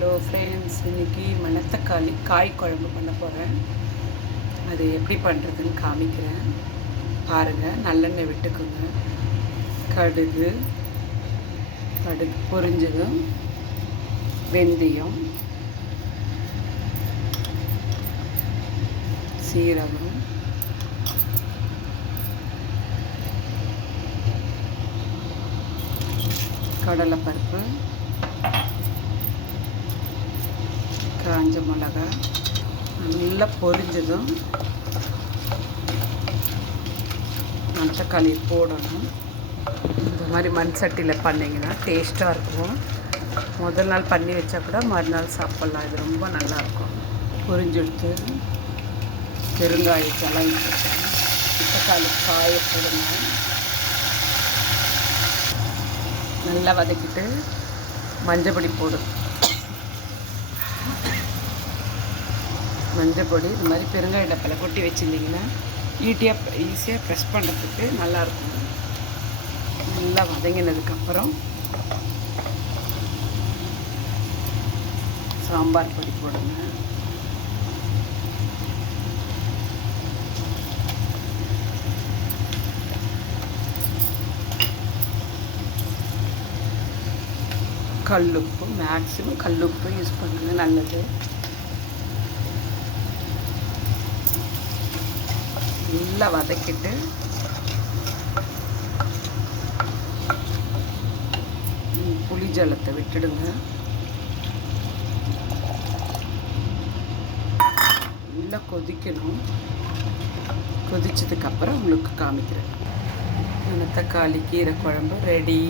Hello friends, இன்றைக்கி மணத்தக்காளி காய் குழம்பு பண்ண போகிறேன். அது எப்படி பண்ணுறதுன்னு காமிக்கிறேன் பாருங்கள். நல்லெண்ணெய் விட்டுக்குங்க. கடுகு பொரிஞ்சதும் வெந்தயம், சீரகம், கடலைப்பருப்பு, காஞ்ச மிளகா நல்லா பொரிஞ்சதும் மணத்தக்காளி போடணும். இந்த மாதிரி மண் சட்டியில் பண்ணிங்கன்னா டேஸ்ட்டாக இருக்கும். முதல் நாள் பண்ணி வச்சா கூட மறுநாள் சாப்பிட்லாம். இது ரொம்ப நல்லாயிருக்கும். பொரிஞ்செடுத்து பெருங்காயத்தெல்லாம் விட்டுருக்கேன். மணத்தக்காளி காய போடுங்க. நல்லா வதக்கிட்டு மஞ்சப்பொடி போடும். மஞ்சப்பொடி இது மாதிரி பெருங்காய டப்பில் கொட்டி வச்சுருந்திங்கன்னா ஈஸியாக ப்ரெஸ் பண்ணுறதுக்கு நல்லாயிருக்கும். நல்லா வதங்கினதுக்கப்புறம் சாம்பார் பொடி போடுங்க. கல்லுப்பு, மேக்ஸிமம் கல்லுப்பு யூஸ் பண்ணுங்க, நல்லது. நல்லா வதக்கிட்டு புளி ஜலத்தை விட்டுடுங்க. நல்லா கொதிக்கணும். கொதிச்சதுக்கப்புறம் உங்களுக்கு காமிக்கிறேன். மணத்தக்காளி கீரை குழம்பு ரெடி.